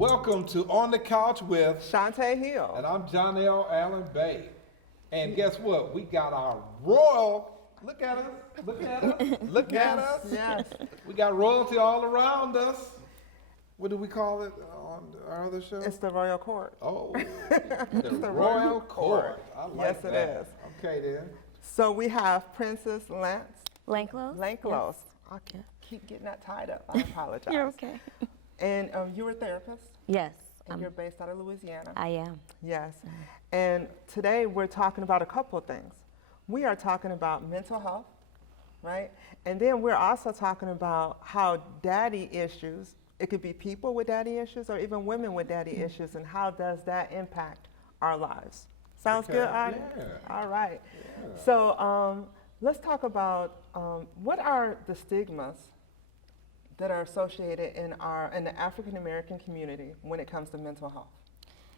Welcome to On the Couch with Shuntai Hill. And I'm Johnell Allen-Bey. And guess what? We got our royal, look at us, look at us, look at us. Yes. We got royalty all around us. What do we call it on our other show? It's the Royal Court. Oh, the Royal Court. I like Yes, that. it is. Okay then. So we have Princess Lanklos? Lanklos. Yes. I keep getting that tied up. I apologize. You're okay. And you're a therapist, Yes, and you're based out of Louisiana. I am. Yes. And today we're talking about a couple of things. We are talking about mental health, right? And then we're also talking about how daddy issues, it could be people with daddy issues or even women with daddy issues, and how does that impact our lives? Sounds Okay. good, Adi? Yeah. All right. Yeah. So let's talk about what are the stigmas that are associated in the African American community when it comes to mental health?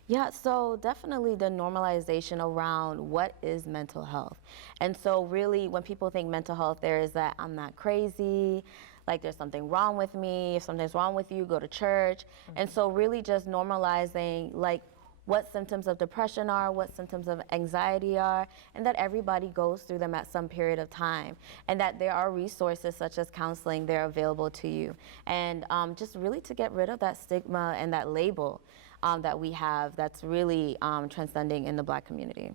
Yeah, so definitely the normalization around what is mental health. And so really when people think mental health, there is that I'm not crazy, like there's something wrong with me, if something's wrong with you, go to church. And so really just normalizing like what symptoms of depression are, what symptoms of anxiety are, and that everybody goes through them at some period of time, and that there are resources such as counseling, they're available to you. And just really to get rid of that stigma and that label that we have that's really transcending in the Black community.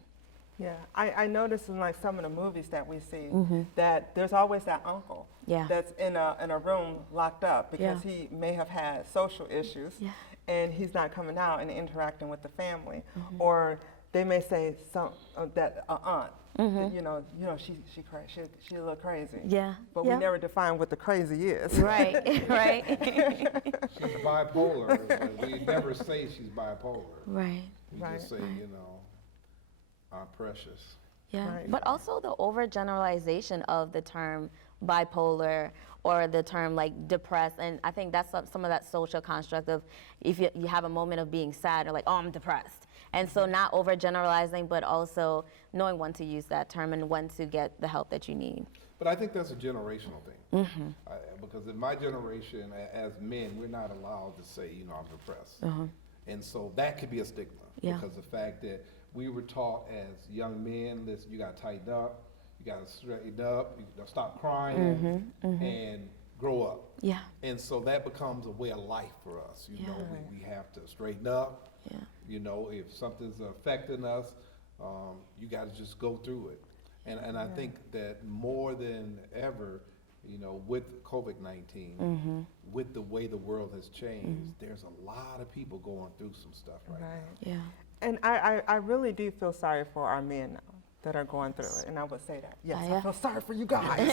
Yeah, I notice in like some of the movies that we see that there's always that uncle that's in a room locked up because he may have had social issues and he's not coming out and interacting with the family. Or they may say that aunt, you know, she a little crazy. Yeah. But we never define what the crazy is. Right, right. She's bipolar. But we never say she's bipolar. Right. We just say, you know, our precious. Yeah, Right. but also the overgeneralization of the term bipolar or the term like depressed, and I think that's some of that social construct of if you have a moment of being sad or like, oh, I'm depressed. And so not overgeneralizing, but also knowing when to use that term and when to get the help that you need. But I think that's a generational thing. Because in my generation, as men, we're not allowed to say, you know, I'm depressed. And so that could be a stigma. Because the fact that we were taught as young men, listen, you got to tighten up, you got to straighten up, you got to stop crying, and grow up. Yeah. And so that becomes a way of life for us. You know, we have to straighten up. You know, if something's affecting us, you got to just go through it. And I think that more than ever, you know, with COVID-19, with the way the world has changed, there's a lot of people going through some stuff right now. Yeah. And I really do feel sorry for our men now that are going through it, and I would say that. Yes, I feel sorry for you guys.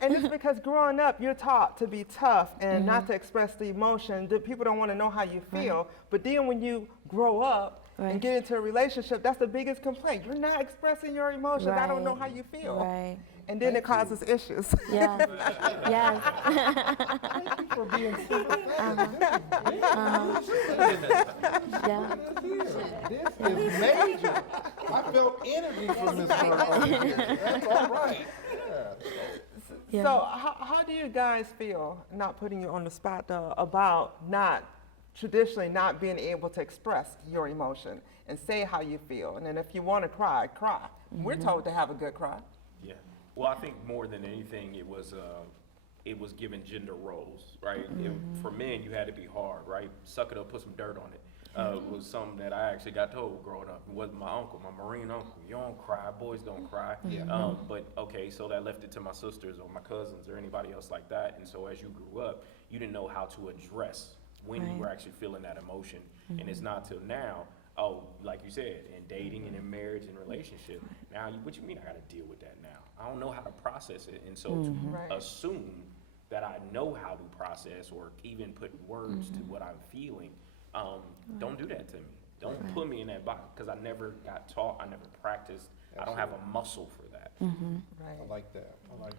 And it's because growing up, you're taught to be tough and not to express the emotion. People don't want to know how you feel. But then when you grow up and get into a relationship, that's the biggest complaint. You're not expressing your emotions. I don't know how you feel. Right. And then it causes issues. Yeah. Yes. Thank you for being sympathetic. Yeah. This is major. I felt energy from this girl over here. That's all right. Yeah. So how do you guys feel, not putting you on the spot though, about traditionally not being able to express your emotion and say how you feel? And then if you want to cry, cry. We're told to have a good cry. Yeah. Well, I think more than anything, it was given gender roles, right? For men, you had to be hard, right? Suck it up, put some dirt on it. It was something that I actually got told growing up. It wasn't my uncle, my Marine uncle. You don't cry, boys don't cry. But okay, so that left it to my sisters or my cousins or anybody else like that. And so as you grew up, you didn't know how to address when you were actually feeling that emotion. And it's not till now, like you said, in dating and in marriage and relationship, now what you mean I gotta deal with that now? I don't know how to process it. And so to assume that I know how to process or even put words to what I'm feeling, don't do that to me. Don't put me in that box, because I never got taught, I never practiced. I don't have a muscle for that. I like that.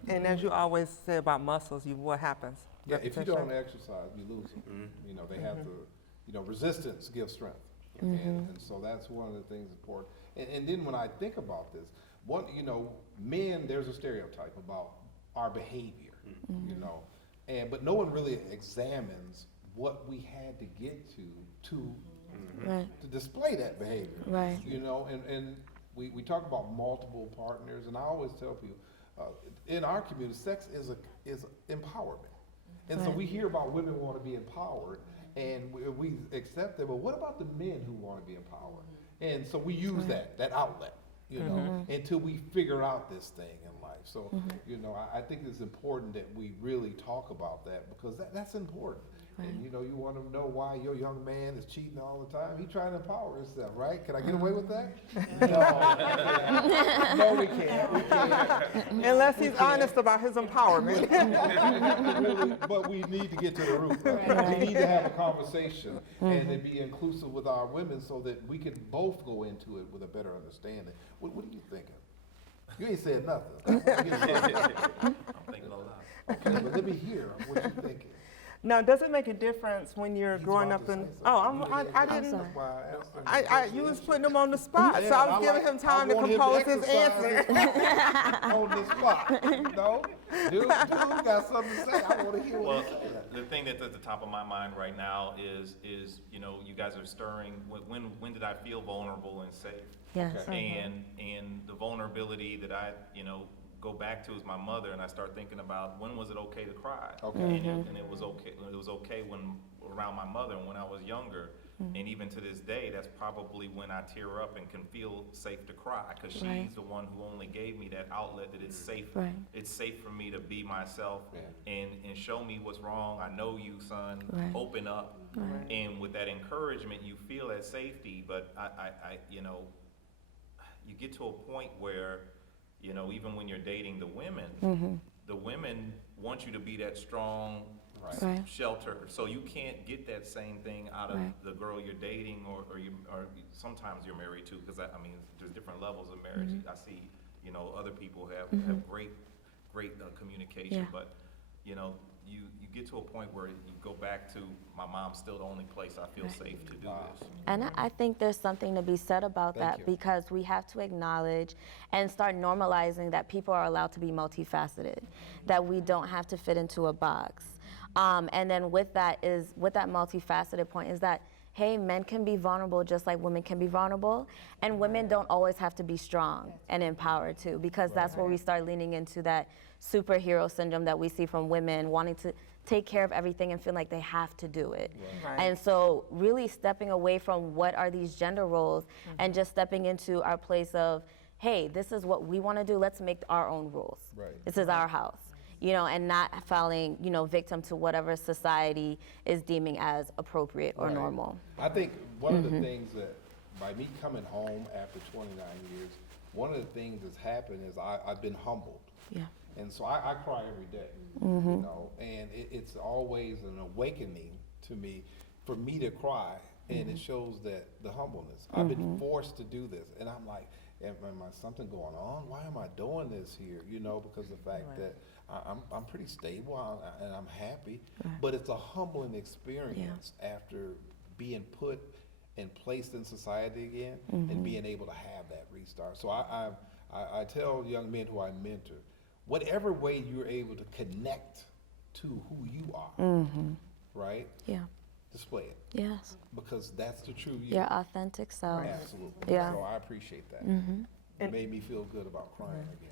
And as you always say about muscles, what happens? Yeah, if you Repetition. don't exercise, you lose them. You know, they have to, you know, resistance gives strength. And so that's one of the things important. And then when I think about this, you know, men, there's a stereotype about our behavior, you know, but no one really examines what we had to get to Right. to display that behavior. Right. You know, and we talk about multiple partners, and I always tell people, in our community, sex is empowerment. And so Right. we hear about women who want to be empowered, and we accept that, but what about the men who want to be empowered? And so we use that outlet, you know, until we figure out this thing in life. So, you know, I think it's important that we really talk about that, because that's important. And you know, you want to know why your young man is cheating all the time. He's trying to empower himself, right? Can I get away with that? No, we can't. We can't. Unless he's honest about his empowerment. Really, but we need to get to the root. Right? We need to have a conversation and then be inclusive with our women so that we can both go into it with a better understanding. What are you thinking? You ain't said nothing. I'm thinking a lot. Okay, but let me hear what you're thinking. Now, does it make a difference when you're He's growing about up to in? say Oh, something. I didn't. sorry. That's why I asked him. You was putting him on the spot, Yeah, so I was giving like- him time I to want him compose his exercise answer. on the spot, you know? Dude got something to say. I want to hear Well, what he's saying. the thing that's at the top of my mind right now is you know, you guys are stirring, when did I feel vulnerable and safe? Yes. Okay. And the vulnerability that I, you know, go back to is my mother, and I start thinking about when was it okay to cry? Okay. And it was okay. It was okay when around my mother and when I was younger, and even to this day, that's probably when I tear up and can feel safe to cry, because she's Right. the one who only gave me that outlet that it's safe. Right. It's safe for me to be myself Yeah. and show me what's wrong. I know you, son. Right. Open up. Right. And with that encouragement, you feel that safety. But I you know, you get to a point where, you know, even when you're dating the women want you to be that strong Right. shelter. So you can't get that same thing out of Right. the girl you're dating, or sometimes you're married to, because I mean, there's different levels of marriage. I see, you know, other people have great communication, Yeah. but, you know, you get to a point where you go back to, my mom's still the only place I feel safe to do this. And I think there's something to be said about Thank that, you. because we have to acknowledge and start normalizing that people are allowed to be multifaceted, that we don't have to fit into a box. And then with that multifaceted point is that, hey, men can be vulnerable just like women can be vulnerable, and women don't always have to be strong and empowered too, because that's where we start leaning into that superhero syndrome that we see from women wanting to take care of everything and feel like they have to do it. Right. And so really stepping away from what are these gender roles and just stepping into our place of, hey, this is what we want to do, let's make our own rules. Right. This is our house. You know, and not falling, you know, victim to whatever society is deeming as appropriate or Right. normal. I think one of the things that, by me coming home after 29 years, one of the things that's happened is I've been humbled. Yeah. And so I cry every day, you know, and it's always an awakening to me for me to cry, and it shows that the humbleness. I've been forced to do this, and I'm like, am I something going on? Why am I doing this here? You know, because of the fact that I'm pretty stable and I'm happy, but it's a humbling experience after being put and placed in society again and being able to have that restart. So I tell young men who I mentor, whatever way you're able to connect to who you are, right? Yeah. Display it, Yes. because that's the true you. Your authentic self. Absolutely. Yeah. So I appreciate that. It made me feel good about crying again.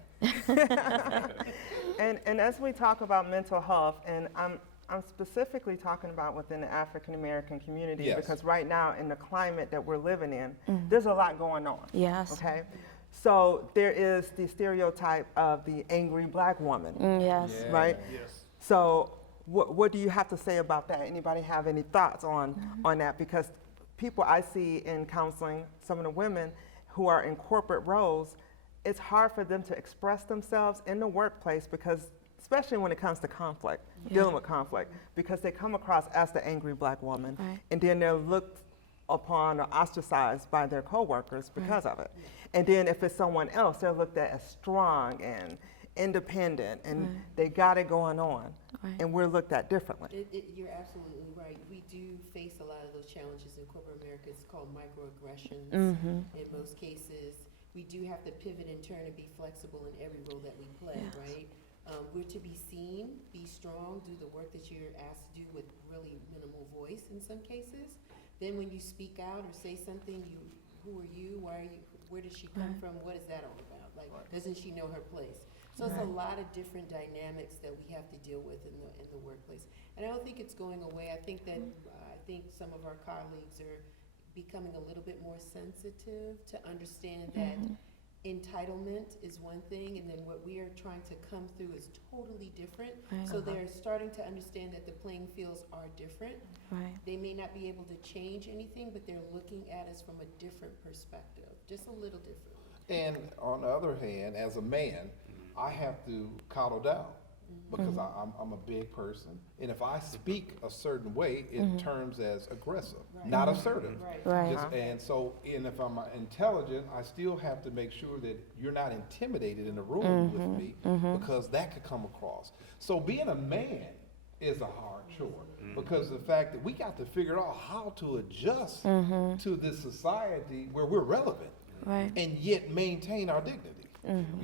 And as we talk about mental health, and I'm specifically talking about within the African American community, Yes. because right now in the climate that we're living in, there's a lot going on. Yes. Okay. So there is the stereotype of the angry black woman, Yes. Yeah. right? Yes. So what do you have to say about that? Anybody have any thoughts on that? Because people I see in counseling, some of the women who are in corporate roles, it's hard for them to express themselves in the workplace, because especially when it comes to conflict, dealing with conflict, because they come across as the angry black woman, Right. and then they're looked upon or ostracized by their coworkers because of it. And then if it's someone else, they're looked at as strong and independent, and they got it going on, Right. and we're looked at differently. You're absolutely right. We do face a lot of those challenges in corporate America. It's called microaggressions. In most cases, we do have to pivot and turn and be flexible in every role that we play, right? We're to be seen, be strong, do the work that you're asked to do with really minimal voice in some cases. Then when you speak out or say something, who are you? Why are you? Where does she come from? What is that all about? Like, doesn't she know her place? So it's a lot of different dynamics that we have to deal with in the workplace. And I don't think it's going away. I think that I think some of our colleagues are becoming a little bit more sensitive to understand that entitlement is one thing, and then what we are trying to come through is totally different. So they're starting to understand that the playing fields are different. They may not be able to change anything, but they're looking at us from a different perspective, just a little differently. And on the other hand, as a man, I have to coddle down because I'm a big person. And if I speak a certain way, it terms as aggressive, not assertive. And so, and if I'm intelligent, I still have to make sure that you're not intimidated in the room with me because that could come across. So being a man is a hard chore because the fact that we got to figure out how to adjust to this society where we're relevant and yet maintain our dignity.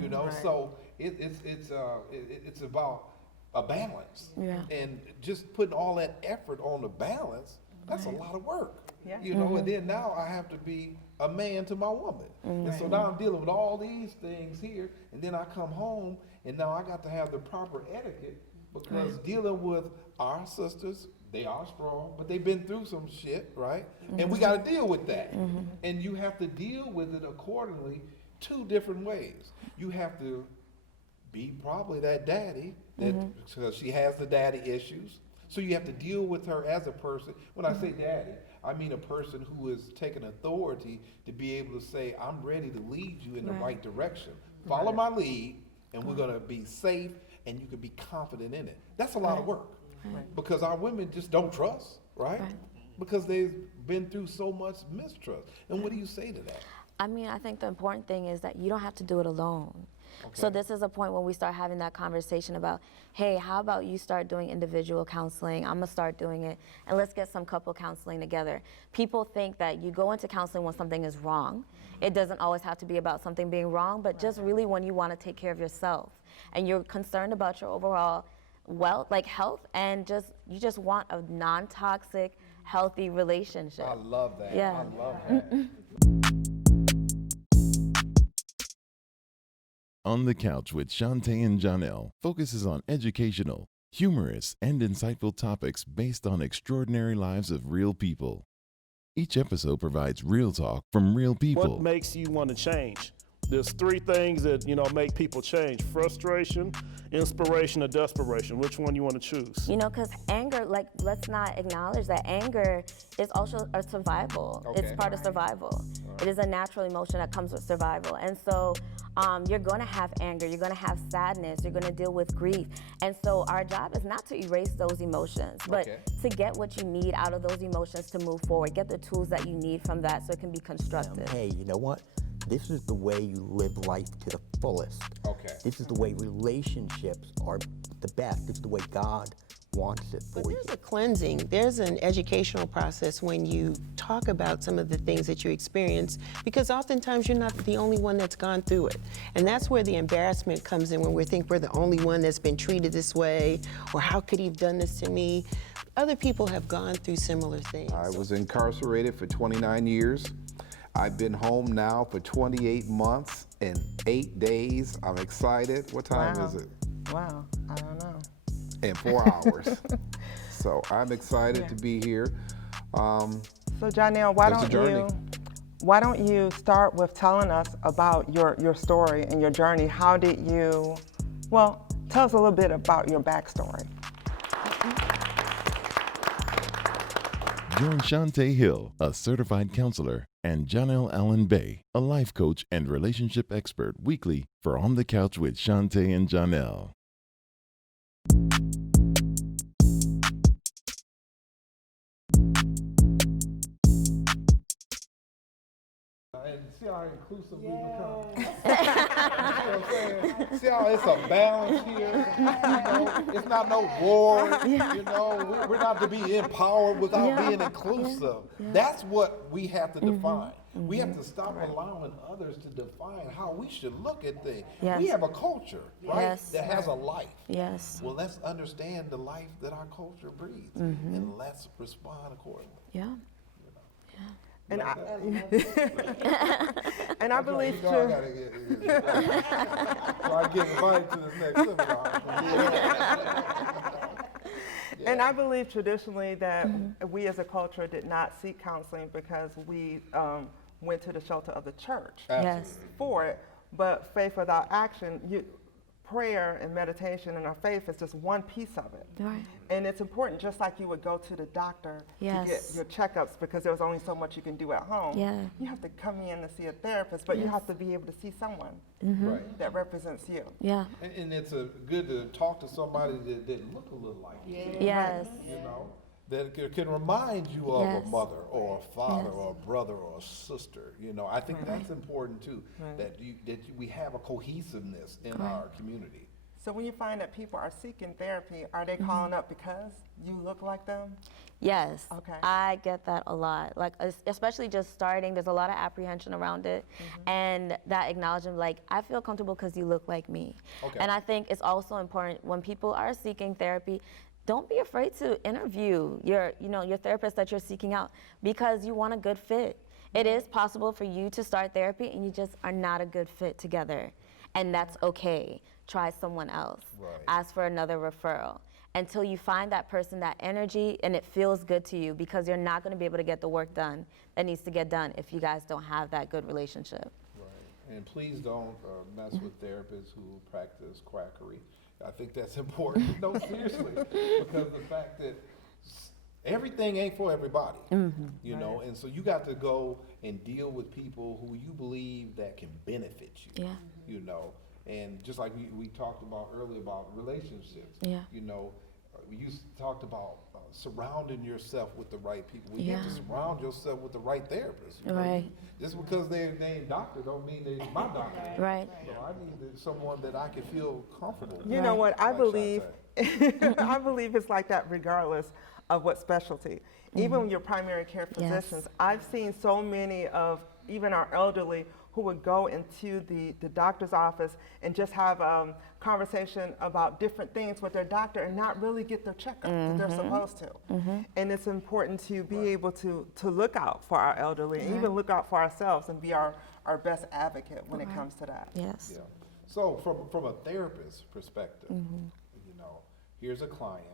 You know, so it's about a balance, and just putting all that effort on the balance. That's a lot of work, you know. And then now I have to be a man to my woman, and so now I'm dealing with all these things here, and then I come home, and now I got to have the proper etiquette because dealing with our sisters. They are strong, but they've been through some shit, right? And we got to deal with that. And you have to deal with it accordingly, two different ways. You have to be probably that daddy, because she has the daddy issues. So you have to deal with her as a person. When I say daddy, I mean a person who is taking authority to be able to say, I'm ready to lead you in the right direction. Follow my lead, and we're going to be safe, and you can be confident in it. That's a lot of work. Because our women just don't trust, right? Because they've been through so much mistrust. And what do you say to that? I mean, I think the important thing is that you don't have to do it alone. So this is a point when we start having that conversation about, hey, how about you start doing individual counseling? I'm gonna start doing it, and let's get some couple counseling together. People think that you go into counseling when something is wrong. It doesn't always have to be about something being wrong, but just really when you wanna take care of yourself and you're concerned about your overall health, and you just want a non-toxic, healthy relationship. I love that. Yeah. I love that. On the Couch with Shuntai and Johnell focuses on educational, humorous, and insightful topics based on extraordinary lives of real people. Each episode provides real talk from real people. What makes you want to change? There's three things that, make people change: frustration, inspiration, or desperation. Which one you want to choose? Because anger, let's not acknowledge that anger is also a survival. It's part of survival. It is a natural emotion that comes with survival. And so you're going to have anger, you're going to have sadness, you're going to deal with grief. And so our job is not to erase those emotions, but to get what you need out of those emotions to move forward. Get the tools that you need from that so it can be constructive. Hey, you know what? This is the way you live life to the fullest. This is the way relationships are the best. This is the way God wants it for you. But there's a cleansing, there's an educational process when you talk about some of the things that you experience, because oftentimes you're not the only one that's gone through it. And that's where the embarrassment comes in, when we think we're the only one that's been treated this way, or how could he have done this to me? Other people have gone through similar things. I was incarcerated for 29 years. I've been home now for 28 months and 8 days. I'm excited. What time is it? Wow, I don't know. And 4 hours. So I'm excited to be here. So Johnell, why don't you start with telling us about your story and your journey? How did you, tell us a little bit about your backstory. Join Shuntai Hill, a certified counselor, and Johnell Allen-Bey, a life coach and relationship expert, weekly for On the Couch with Shuntai and Johnell. And see how inclusive we become. what I'm saying? See how it's a balance here? You know, it's not no war. You know, we're not to be empowered without being inclusive. That's what we have to define. We have to stop allowing others to define how we should look at things. We have a culture, right, that has a life. Well, let's understand the life that our culture breeds, and let's respond accordingly. And and I believe too. So I get invited to this next seminar. And I believe traditionally that we as a culture did not seek counseling because we went to the shelter of the church for it. But faith without action, prayer and meditation and our faith is just one piece of it. And it's important, just like you would go to the doctor to get your checkups because there's only so much you can do at home. You have to come in to see a therapist, but you have to be able to see someone that represents you. And it's good to talk to somebody that look a little like you. You know, that can remind you of a mother or a father or a brother or a sister. You know, I think that's important too, that we have a cohesiveness in our community. So when you find that people are seeking therapy, are they calling up because you look like them? Yes, I get that a lot. Like, especially just starting, there's a lot of apprehension around it. And that acknowledgement, like, I feel comfortable because you look like me. And I think it's also important when people are seeking therapy, don't be afraid to interview your therapist that you're seeking out because you want a good fit. It is possible for you to start therapy and you just are not a good fit together. And that's okay. Try someone else. Ask for another referral until you find that person, that energy, and it feels good to you because you're not going to be able to get the work done that needs to get done if you guys don't have that good relationship. And please don't mess with therapists who practice quackery. I think that's important. No, seriously, because the fact that everything ain't for everybody, you know, and so you got to go and deal with people who you believe that can benefit you, you know, and just like we talked about earlier about relationships, you know, you talked about surrounding yourself with the right people. You have to surround yourself with the right therapist. You know? Just because they ain't doctor don't mean they're my doctor. So I need someone that I can feel comfortable with. You know what, I believe, I believe it's like that regardless of what specialty. Even when you're primary care physicians, I've seen so many of even our elderly who would go into the doctor's office and just have a conversation about different things with their doctor and not really get their checkup that they're supposed to. And it's important to be able to look out for our elderly and even look out for ourselves and be our best advocate when it comes to that. So from a therapist perspective, you know, here's a client.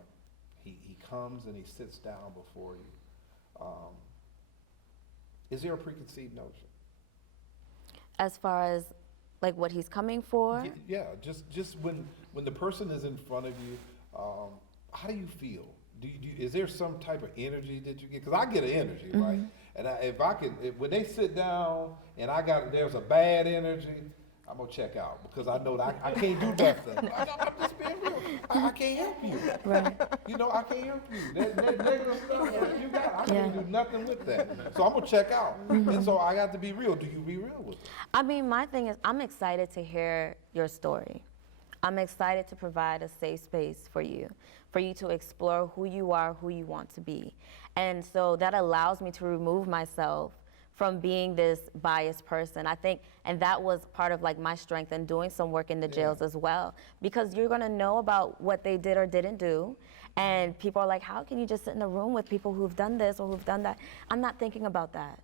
He comes and he sits down before you. Is there a preconceived notion? As far as like what he's coming for? Just when the person is in front of you, how do you feel? Is there some type of energy that you get? Because I get an energy, right? And if when they sit down and there's a bad energy, I'm gonna check out because I know that I can't do nothing. I'm just being real. I can't help you. You know, I can't help you. That negative stuff that you got, I can't do nothing with that. So I'm gonna check out. And so I got to be real. Do you be real with it? I mean, my thing is, I'm excited to hear your story. I'm excited to provide a safe space for you to explore who you are, who you want to be. And so that allows me to remove myself from being this biased person. I think, and that was part of like my strength in doing some work in the jails as well, because you're gonna know about what they did or didn't do, and people are like, how can you just sit in a room with people who've done this or who've done that? I'm not thinking about that.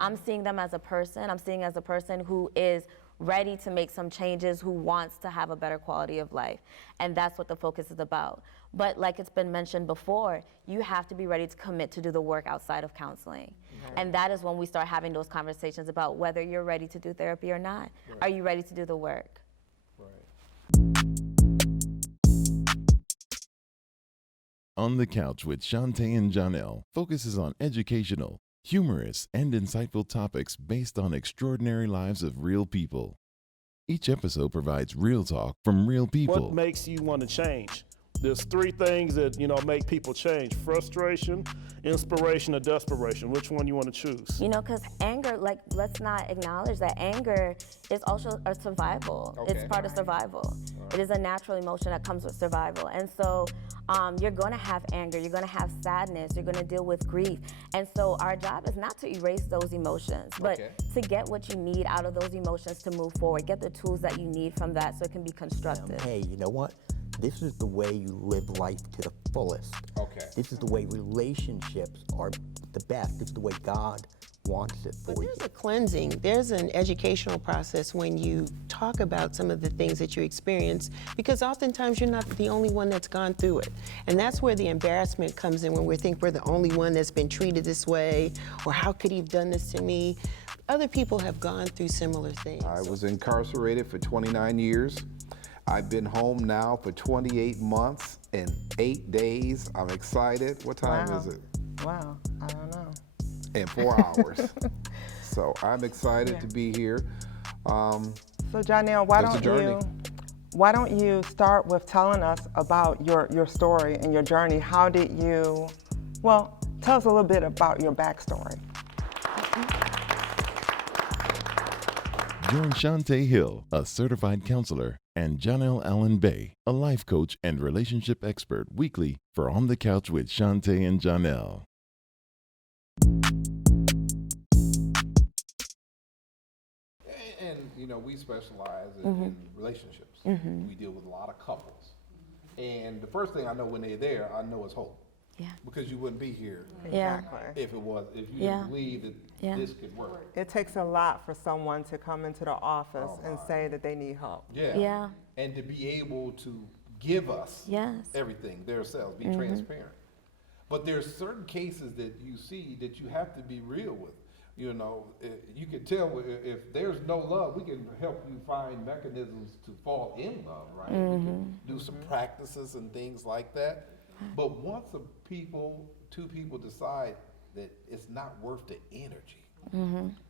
I'm seeing them as a person. I'm seeing as a person who is ready to make some changes, who wants to have a better quality of life. And that's what the focus is about. But like it's been mentioned before, you have to be ready to commit to do the work outside of counseling. And that is when we start having those conversations about whether you're ready to do therapy or not. Are you ready to do the work? On the Couch with Shuntai and Johnell focuses on educational, humorous, and insightful topics based on extraordinary lives of real people. Each episode provides real talk from real people. What makes you want to change? There's three things that, make people change: frustration, inspiration, or desperation. Which one you want to choose? Because anger, let's not acknowledge that anger is also a survival. Okay. It's part of survival. It is a natural emotion that comes with survival. And so you're going to have anger, you're going to have sadness, you're going to deal with grief. And so our job is not to erase those emotions, but to get what you need out of those emotions to move forward, get the tools that you need from that so it can be constructive. Hey, you know what? This is the way you live life to the fullest. Okay. This is the way relationships are the best. This is the way God wants it for But you. there's a cleansing, there's an educational process when you talk about some of the things that you experience, because oftentimes you're not the only one that's gone through it. And that's where the embarrassment comes in, when we think we're the only one that's been treated this way, or how could he have done this to me? Other people have gone through similar things. I was incarcerated for 29 years. I've been home now for 28 months and 8 days. I'm excited. What time is it? Wow, I don't know. And 4 hours. So I'm excited to be here. So Johnell, why don't you start with telling us about your story and your journey? How did you, tell us a little bit about your backstory. Join Shuntai Hill, a certified counselor, and Johnell Allen-Bey, a life coach and relationship expert, weekly for On the Couch with Shuntai and Johnell. And we specialize in relationships. We deal with a lot of couples. And the first thing I know when they're there, I know it's hope. Yeah. Because you wouldn't be here Exactly. if you didn't believe that this could work. It takes a lot for someone to come into the office and say that they need help. Yeah. And to be able to give us everything, themselves, be transparent. But there's certain cases that you see that you have to be real with. You can tell if there's no love, we can help you find mechanisms to fall in love, right? We can do some practices and things like that. But once two people decide that it's not worth the energy,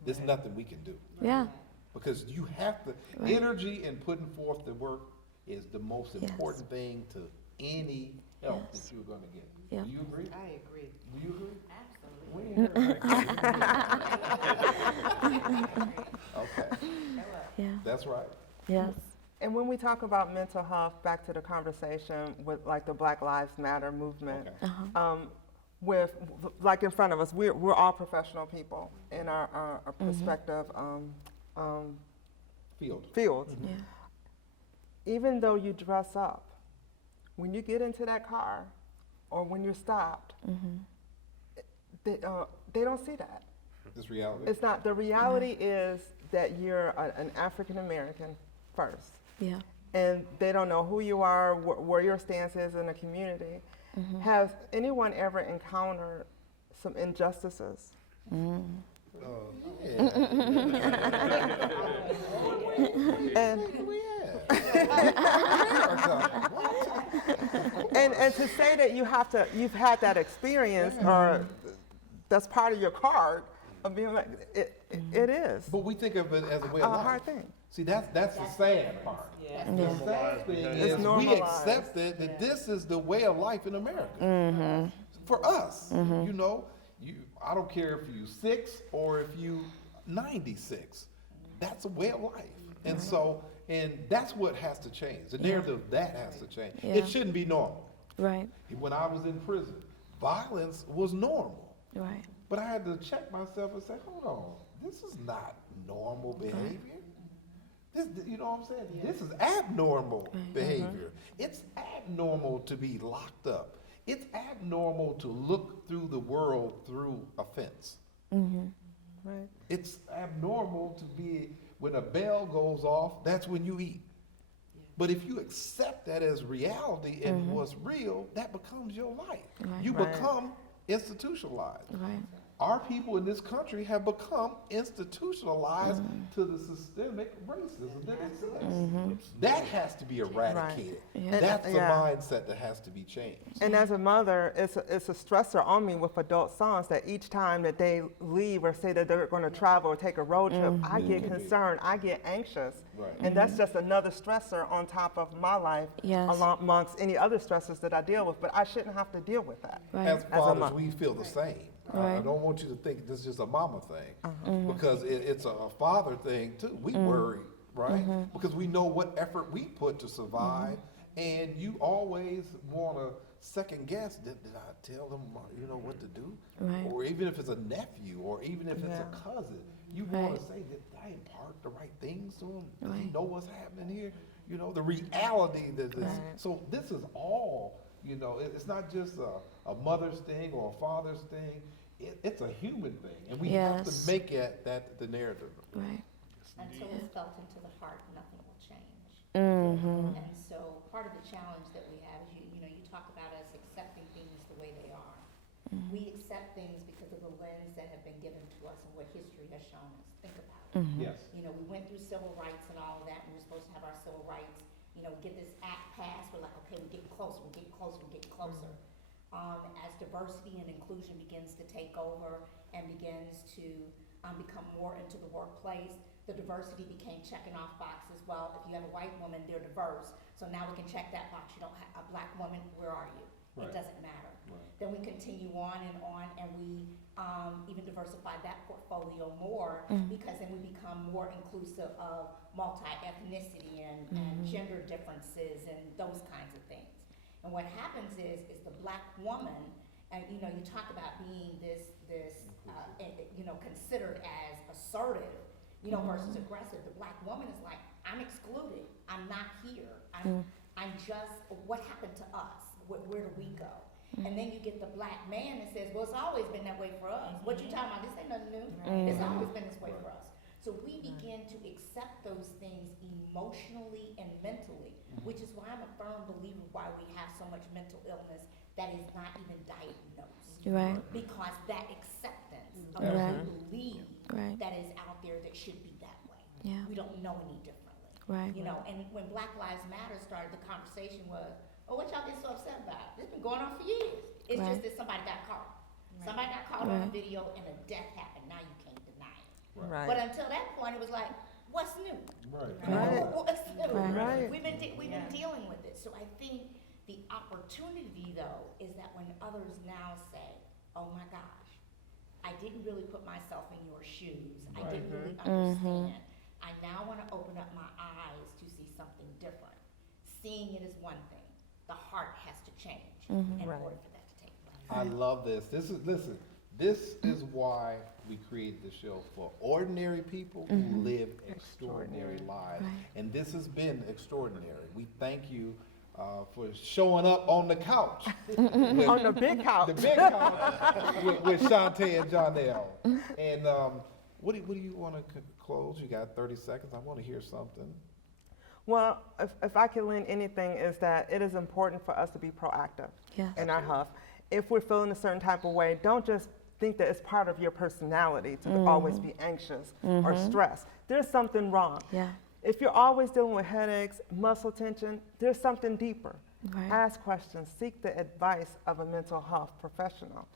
there's nothing we can do. Yeah. Because you have to, energy and putting forth the work is the most important thing to any help that you're going to get. Yeah. Do you agree? I agree. Do you agree? Absolutely. Okay. Yeah. That's right. Yes. And when we talk about mental health, back to the conversation with the Black Lives Matter movement, with in front of us, we're all professional people in our perspective fields. Yeah. Even though you dress up, when you get into that car or when you're stopped, they don't see that. It's reality. It's not. The reality is that you're an African American first. Yeah. And they don't know who you are, where your stance is in the community. Has anyone ever encountered some injustices? And and to say that you've had that experience, or that's part of your card of being like, it is. But we think of it as a way of life. A hard thing. See, that's the sad part. The sad thing is we accepted that this is the way of life in America. For us, I don't care if you're 6 or if you're 96. That's a way of life. And so, that's what has to change. The narrative that has to change. Yeah. It shouldn't be normal. Right. When I was in prison, violence was normal. Right. But I had to check myself and say, hold on, this is not normal behavior. This, you know what I'm saying? This is abnormal behavior. It's abnormal to be locked up. It's abnormal to look through the world through a fence. Right. It's abnormal to be, when a bell goes off, that's when you eat. But if you accept that as reality and what's real, that becomes your life. Right. You become institutionalized. Right. our people in this country have become institutionalized to the systemic racism that exists. That has to be eradicated. That's the mindset that has to be changed. And as a mother, it's a stressor on me with adult sons that each time that they leave or say that they're going to travel or take a road trip, I get concerned, I get anxious. And that's just another stressor on top of my life amongst any other stressors that I deal with. But I shouldn't have to deal with that. As fathers, we feel the same. I don't want you to think this is just a mama thing, because it's a father thing too. We worry, right? Because we know what effort we put to survive, and you always want to second guess, did I tell them, what to do? Or even if it's a nephew, or even if it's a cousin, you want to say, did I impart the right things to him? Does he know what's happening here? The reality that this, so this is all, it's not just a mother's thing or a father's thing. It's a human thing, and we have to make it the narrative. Until it's felt into the heart, nothing will change. And so part of the challenge that we have is you talk about us accepting things the way they are. We accept things because of the lens that have been given to us and what history has shown us. Think about it. Yes. We went through civil rights and all of that, and we're supposed to have our civil rights. Get this act passed. We're like, okay, we get closer, we get closer, we get closer. As diversity and inclusion begins to take over and begins to become more into the workplace, the diversity became checking off boxes. Well, if you have a white woman, they're diverse. So now we can check that box. You don't have a black woman, where are you? It doesn't matter. Then we continue on, and we even diversify that portfolio more, because then we become more inclusive of multi-ethnicity and gender differences and those kinds of things. And what happens is the black woman, and you talk about being this considered as assertive, versus aggressive. The black woman is like, I'm excluded. I'm not here. I'm just, what happened to us? Where do we go? And then you get the black man that says, well, it's always been that way for us. What you talking about? This ain't nothing new. It's always been this way for us. So we begin to accept those things emotionally and mentally, which is why I'm a firm believer why we have so much mental illness that is not even diagnosed. Because that acceptance of what we believe that is out there that should be that way. We don't know any differently. And when Black Lives Matter started, the conversation was, oh, what y'all get so upset about? This has been going on for years. It's just that somebody got caught. Somebody got caught on a video and a death happened. Now you can't deny it. But until that point, it was like, what's new? What's new? We've been dealing with it. So I think the opportunity, though, is that when others now say, oh my gosh, I didn't really put myself in your shoes. I didn't really understand. I now want to open up my eyes to see something different. Seeing it is one thing. The heart has to change in order for that to take place. I love this. This is why we created the show, for ordinary people who live extraordinary lives. And this has been extraordinary. We thank you for showing up on the couch. On the big couch. The big couch with Shuntai and Johnell. And what do you want to close? You got 30 seconds. I want to hear something. Well, if I can lend anything, is that it is important for us to be proactive in our health. If we're feeling a certain type of way, don't just think that it's part of your personality to always be anxious or stressed. There's something wrong. If you're always dealing with headaches, muscle tension, there's something deeper. Ask questions, seek the advice of a mental health professional.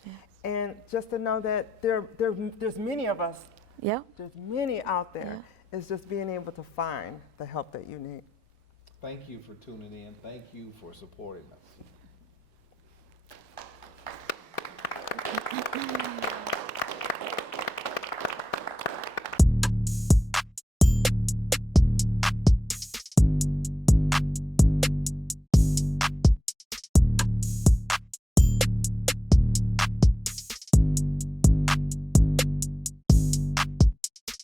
And just to know that there's many of us, there's many out there. It's just being able to find the help that you need. Thank you for tuning in. Thank you for supporting us.